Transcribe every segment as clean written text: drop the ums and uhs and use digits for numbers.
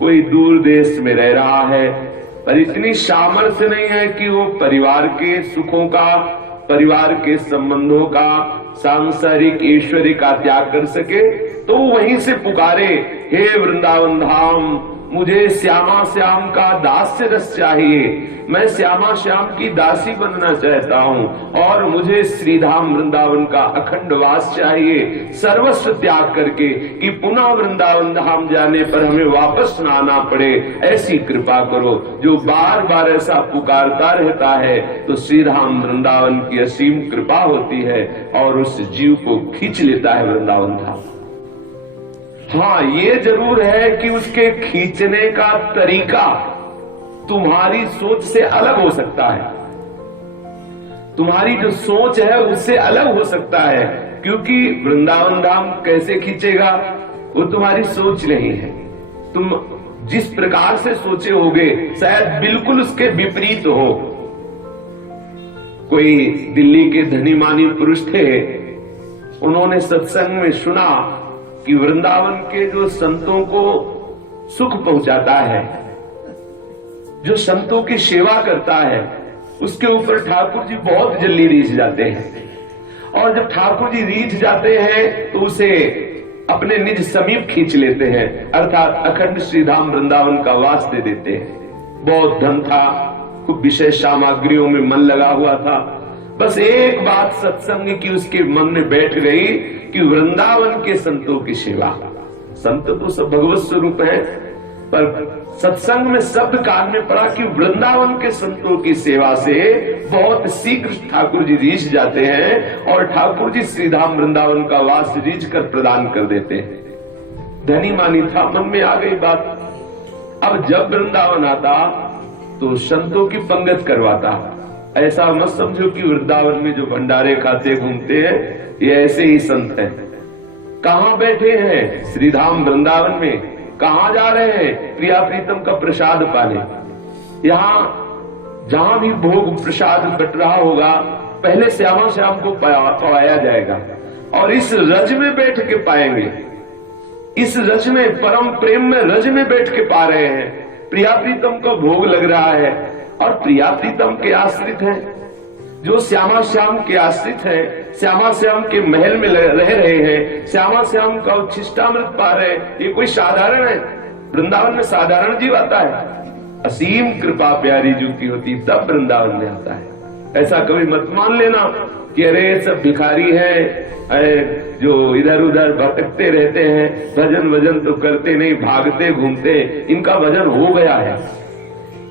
कोई दूर देश में रह रहा है पर इतनी सामर्थ्य नहीं है कि वो परिवार के सुखों का, परिवार के संबंधों का, सांसारिक ईश्वरी का त्याग कर सके, तो वहीं से पुकारे, हे वृंदावन धाम, मुझे श्यामा श्याम का दास्य रस चाहिए, मैं श्यामा श्याम की दासी बनना चाहता हूँ और मुझे श्रीधाम वृंदावन का अखंड वास चाहिए, सर्वस्व त्याग करके, कि पुनः वृंदावन धाम जाने पर हमें वापस न आना पड़े, ऐसी कृपा करो। जो बार बार ऐसा पुकारता रहता है तो श्रीधाम वृंदावन की असीम कृपा होती है और उस जीव को खींच लेता है वृंदावन धाम। हाँ, ये जरूर है कि उसके खींचने का तरीका तुम्हारी सोच से अलग हो सकता है, तुम्हारी जो सोच है उससे अलग हो सकता है, क्योंकि वृंदावन धाम कैसे खींचेगा वो तुम्हारी सोच नहीं है। तुम जिस प्रकार से सोचे होगे शायद बिल्कुल उसके विपरीत हो। कोई दिल्ली के धनी मानी पुरुष थे, उन्होंने सत्संग में सुना कि वृंदावन के जो संतों को सुख पहुंचाता है, जो संतों की सेवा करता है, उसके ऊपर ठाकुर जी बहुत जल्दी रीझ जाते हैं। और जब ठाकुर जी रीझ जाते हैं तो उसे अपने निज समीप खींच लेते हैं, अर्थात अखंड श्रीधाम वृंदावन का वास दे देते हैं। बहुत धन था, खूब विशेष सामग्रियों में मन लगा हुआ था, बस एक बात सत्संग की उसके मन में बैठ गई कि वृंदावन के संतों की सेवा। संत तो सब भगवत स्वरूप है, पर सत्संग में शब्द कान में पड़ा कि वृंदावन के संतों की सेवा से बहुत शीघ्र ठाकुर जी रीझ जाते हैं और ठाकुर जी श्रीधाम वृंदावन का वास रीझ कर प्रदान कर देते हैं। धनी मानी था, मन में आ गई बात। अब जब वृंदावन आता तो संतों की पंगत करवाता। ऐसा मत समझो कि वृंदावन में जो भंडारे खाते घूमते हैं ये ऐसे ही संत हैं। कहाँ बैठे हैं? श्रीधाम वृंदावन में। कहाँ जा रहे हैं? प्रिया प्रीतम का प्रसाद पाने। यहाँ जहां भी भोग प्रसाद बट रहा होगा पहले श्यामा श्याम को पाया जाएगा और इस रज में बैठ के पाएंगे। इस रज में, परम प्रेम में, रज में बैठ के पा रहे हैं। प्रिया प्रीतम का भोग लग रहा है और प्रिया प्रीतम के आश्रित हैं, जो श्यामा श्याम के आश्रित हैं, श्यामा श्याम के महल में रह रहे हैं, श्यामा श्याम का उच्छिष्टामृत पा रहे हैं। ये कोई साधारण है? वृंदावन में साधारण जीव आता है? असीम कृपा प्यारी जीव की होती तब वृंदावन में आता है। ऐसा कभी मत मान लेना कि अरे सब भिखारी हैं जो इधर उधर भटकते रहते हैं, भजन वजन तो करते नहीं, भागते घूमते। इनका भजन हो गया है,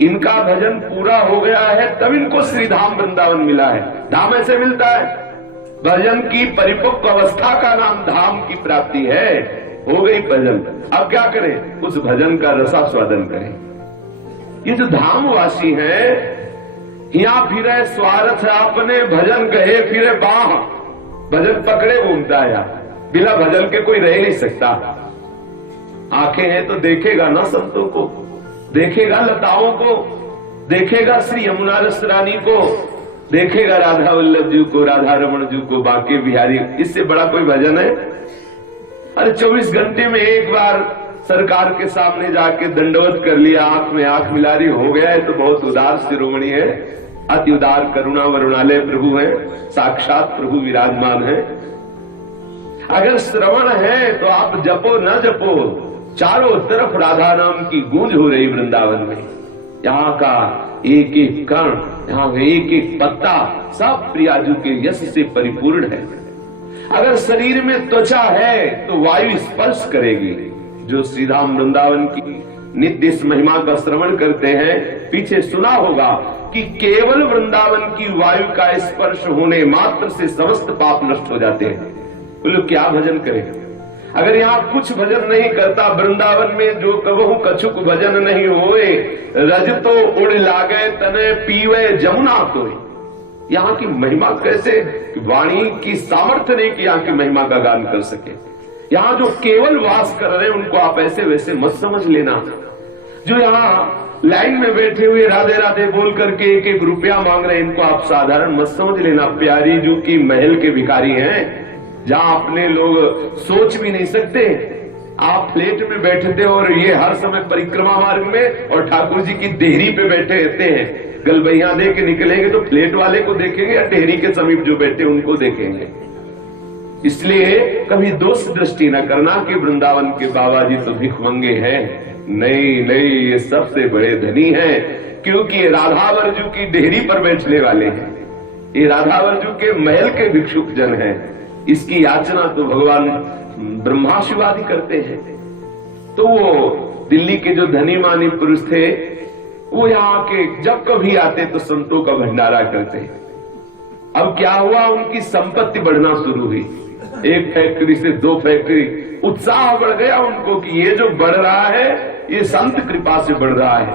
इनका भजन पूरा हो गया है, तब इनको श्रीधाम वृंदावन मिला है। धाम ऐसे मिलता है, भजन की परिपक्व अवस्था का नाम धाम की प्राप्ति है। हो गई भजन, अब क्या करें? उस भजन का रसास्वादन करें। ये जो धामवासी हैं, यहाँ फिरे स्वार्थ आपने, भजन गए फिरे बाह। भजन पकड़े घूमता है यार, बिना भजन के कोई रह नहीं सकता। आंखें हैं तो देखेगा ना संतों को, देखेगा लताओं को, देखेगा श्री यमुना रस रानी को, देखेगा राधा वल्लभ जी को, राधा रमण जी को, बांके बिहारी। इससे बड़ा कोई भजन है? अरे 24 घंटे में एक बार सरकार के सामने जाके दंडवत कर लिया, आंख में आंख मिला रही, हो गया है तो बहुत उदार शिरोमणि है, अति उदार करुणा वरुणालय प्रभु है, साक्षात प्रभु विराजमान है। अगर श्रवण है तो आप जपो न जपो, चारों तरफ राधा नाम की गूंज हो रही वृंदावन में। यहाँ का एक एक कण, यहाँ का एक एक पत्ता सब प्रियाजू के यश से परिपूर्ण है। अगर शरीर में त्वचा है तो वायु स्पर्श करेगी। जो श्रीधाम वृंदावन की नित्य इस महिमा का श्रवण करते हैं, पीछे सुना होगा कि केवल वृंदावन की वायु का स्पर्श होने मात्र से समस्त पाप नष्ट हो जाते हैं। बोलो क्या भजन करें? अगर यहाँ कुछ भजन नहीं करता, वृंदावन में जो कबहू कछुक भजन नहीं होए, रज तो उड़ लागे तने पीवे जमुना कोई। यहाँ की महिमा कैसे, वाणी की सामर्थ्य नहीं कि यहाँ की महिमा का गान कर सके। यहाँ जो केवल वास कर रहे हैं उनको आप ऐसे वैसे मत समझ लेना। जो यहाँ लाइन में बैठे हुए राधे राधे बोल करके एक एक रुपया मांग रहे हैं, इनको आप साधारण मत समझ लेना। प्यारी जो की महल के भिखारी हैं, जहाँ अपने लोग सोच भी नहीं सकते, आप फ्लैट में बैठे थे और ये हर समय परिक्रमा मार्ग में और ठाकुर जी की देहरी पे बैठे रहते हैं। गलबैया दे के निकलेंगे तो फ्लैट वाले को देखेंगे या देहरी के समीप जो बैठे उनको देखेंगे। इसलिए कभी दोष दृष्टि न करना कि वृंदावन के बाबा जी तो भिखमंगे हैं। नहीं नहीं, ये सबसे बड़े धनी हैं, क्योंकि राधा वर्जू की देहरी पर बैठने वाले हैं। ये राधा वर्जू के महल के भिक्षुक जन हैं। इसकी याचना तो भगवान ब्रह्मा शिव आदि करते हैं। तो वो दिल्ली के जो धनी मानी पुरुष थे, वो यहाँ के जब कभी आते तो संतों का भंडारा करते। अब क्या हुआ, उनकी संपत्ति बढ़ना शुरू हुई। एक फैक्ट्री से 2 फैक्ट्री, उत्साह बढ़ गया उनको कि ये जो बढ़ रहा है ये संत कृपा से बढ़ रहा है।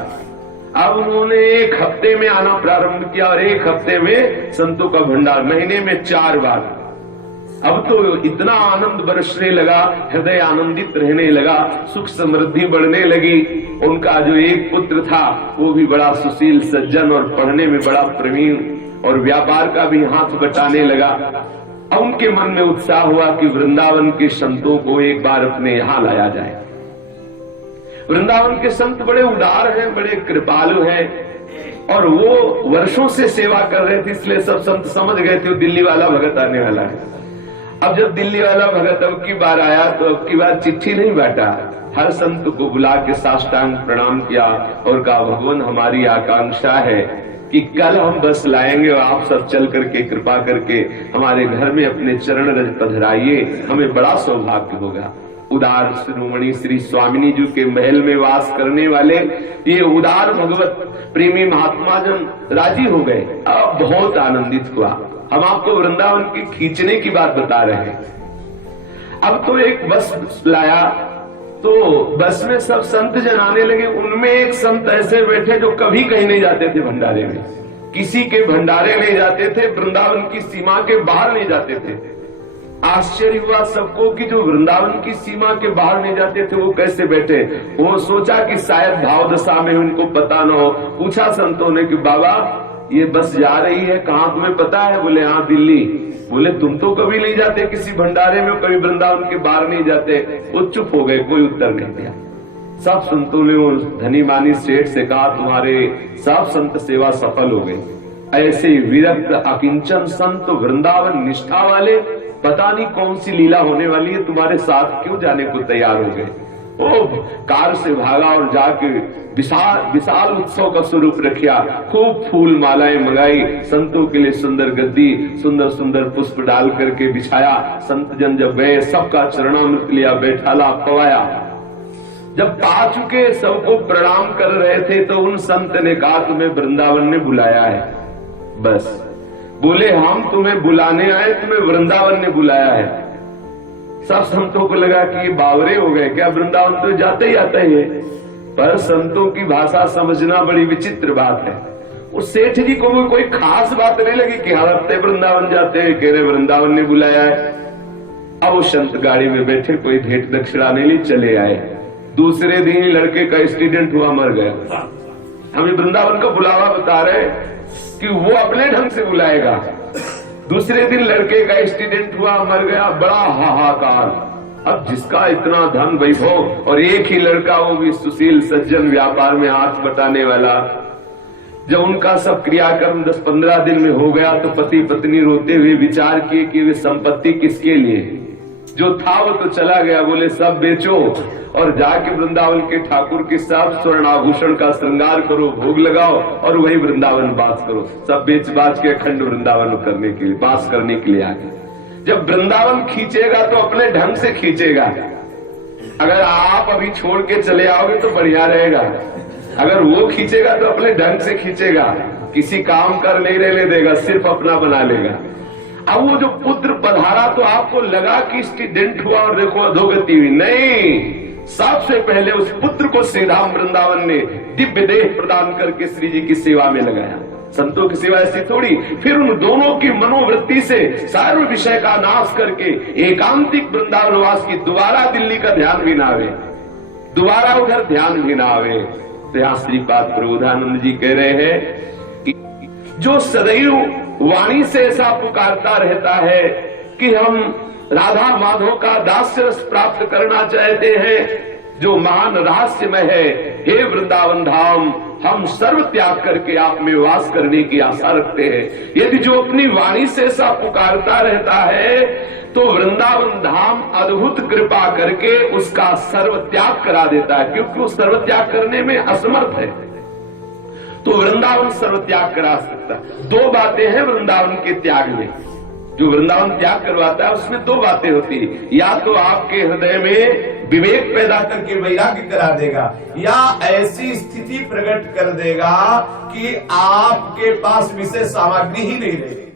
अब उन्होंने 1 हफ्ते में आना प्रारंभ किया और 1 हफ्ते में संतों का भंडार, महीने में 4 बार। अब तो इतना आनंद बरसने लगा, हृदय आनंदित रहने लगा, सुख समृद्धि बढ़ने लगी। उनका जो एक पुत्र था वो भी बड़ा सुशील सज्जन और पढ़ने में बड़ा प्रवीण और व्यापार का भी हाथ बटाने लगा। अब उनके मन में उत्साह हुआ कि वृंदावन के संतों को एक बार अपने यहां लाया जाए। वृंदावन के संत बड़े उदार हैं, बड़े कृपालु हैं और वो वर्षों से सेवा कर रहे थे, इसलिए सब संत समझ गए थे वो दिल्ली वाला भगत आने वाला है। अब जब दिल्ली वाला भगत अब की बार आया तो अब की बार चिट्ठी नहीं बांटा, हर संत को बुला के साष्टांग प्रणाम किया और कहा, भगवान हमारी आकांक्षा है कि कल हम बस लाएंगे और आप सब चल करके कृपा करके हमारे घर में अपने चरण रज पधराइए, हमें बड़ा सौभाग्य होगा। उदार शिरोमणि श्री स्वामिनी जी के महल में वास करने वाले ये उदार भगवत प्रेमी महात्मा जन राजी हो गए। अब बहुत आनंदित हुआ। हम आपको वृंदावन की खींचने की बात बता रहे हैं। अब तो एक बस लाया तो बस में सब संत जन आने लगे। उनमें एक संत ऐसे बैठे जो कभी कहीं नहीं जाते थे भंडारे में, किसी के भंडारे नहीं जाते थे, वृंदावन की सीमा के बाहर नहीं जाते थे। आश्चर्य हुआ सबको कि जो वृंदावन की सीमा के बाहर नहीं जाते थे वो कैसे बैठे। वो सोचा कि शायद भाव दशा में उनको पता न हो। पूछा संतों ने कि बाबा ये बस जा रही है, कहाँ तुम्हें पता है? बोले हाँ दिल्ली। बोले तुम तो कभी नहीं जाते किसी भंडारे में, कभी वृंदावन के बाहर नहीं जाते। वो चुप हो गए, कोई उत्तर नहीं दिया। सब संतों ने उस धनी मानी सेठ से कहा तुम्हारे सब संत सेवा सफल हो गई। ऐसे विरक्त अकिंचन संत वृंदावन निष्ठा वाले, पता नहीं कौन सी लीला होने वाली है, तुम्हारे साथ क्यों जाने को तैयार हो गए। ओ कार से भागा और जाके विशाल उत्सव का स्वरूप रखा। खूब फूल मालाएं मंगाई, संतों के लिए सुंदर गद्दी, सुंदर सुंदर पुष्प डाल करके बिछाया। संत जन जब गए सबका चरणामृत लिया, बैठाला, पवाया। जब पा चुके सबको प्रणाम कर रहे थे तो उन संत ने कहा तुम्हें वृंदावन ने बुलाया है। बस बोले हम तुम्हें बुलाने आए, तुम्हें वृंदावन ने बुलाया है। सब संतों को लगा कि ये बावरे हो गए क्या, वृंदावन तो जाते ही आता है। पर संतों की भाषा समझना बड़ी विचित्र बात है। उस सेठ जी को कोई खास बात नहीं लगी कि हर हफ्ते वृंदावन जाते हैं, कह रहे वृंदावन ने बुलाया है। अब वो संत गाड़ी में बैठे, कोई भेंट दक्षिणा नहीं ली, चले आए। दूसरे दिन ही लड़के का एक्सीडेंट हुआ, मर गया। हमें वृंदावन का बुलावा बता रहे कि वो अपने ढंग से बुलाएगा। दूसरे दिन लड़के का एक्सीडेंट हुआ, मर गया, बड़ा हाहाकार। अब जिसका इतना धन वैभव और एक ही लड़का, वो भी सुशील सज्जन, व्यापार में हाथ बटाने वाला। जब उनका सब क्रियाक्रम 10-15 दिन में हो गया तो पति पत्नी रोते हुए विचार किए कि वे संपत्ति किसके लिए, जो था वो तो चला गया। बोले सब बेचो और जाके वृंदावन के ठाकुर के सब स्वर्ण आभूषण का श्रृंगार करो, भोग लगाओ और वही वृंदावन बास करो। सब बेच बाच के अखंड वृंदावन करने के लिए, बास करने के लिए आगे। जब वृंदावन खींचेगा तो अपने ढंग से खींचेगा। अगर आप अभी छोड़ के चले आओगे तो बढ़िया रहेगा, अगर वो खींचेगा तो अपने ढंग से खींचेगा, किसी काम कर नहीं रहने देगा, सिर्फ अपना बना लेगा। अब वो जो पुत्र पधारा तो आपको लगा कि एक्सीडेंट हुआ और देखो अधोगति हुई, नहीं, सबसे पहले उस पुत्र को श्रीधाम वृंदावन ने दिव्य देह प्रदान करके श्री जी की सेवा में लगाया। संतों की सेवा ऐसी थोड़ी। फिर उन दोनों की मनोवृत्ति से सर्व विषय का नाश करके एकांतिक वृंदावन वास की दोबारा दिल्ली का ध्यान भी ना आवे, दोबारा उधर ध्यान भी ना आवे। तो यहाँ श्रीपाद प्रबोधानंद जी कह रहे हैं कि जो सदैव वाणी से ऐसा पुकारता रहता है कि हम राधा माधव का दास्य रस प्राप्त करना चाहते हैं, जो महान रहस्यमय है, हे वृंदावन धाम, हम सर्व त्याग करके आप में वास करने की आशा रखते हैं। यदि जो अपनी वाणी से ऐसा पुकारता रहता है तो वृंदावन धाम अद्भुत कृपा करके उसका सर्व त्याग करा देता है, क्योंकि वो सर्व त्याग करने में असमर्थ है। तो वृंदावन सर्व त्याग करा सकता है। दो बातें हैं वृंदावन के त्याग में, जो वृंदावन त्याग करवाता है उसमें दो बातें होती है, या तो आपके हृदय में विवेक पैदा करके वैराग्य करा देगा, या ऐसी स्थिति प्रकट कर देगा कि आपके पास विषय सामग्री ही नहीं रहेगी।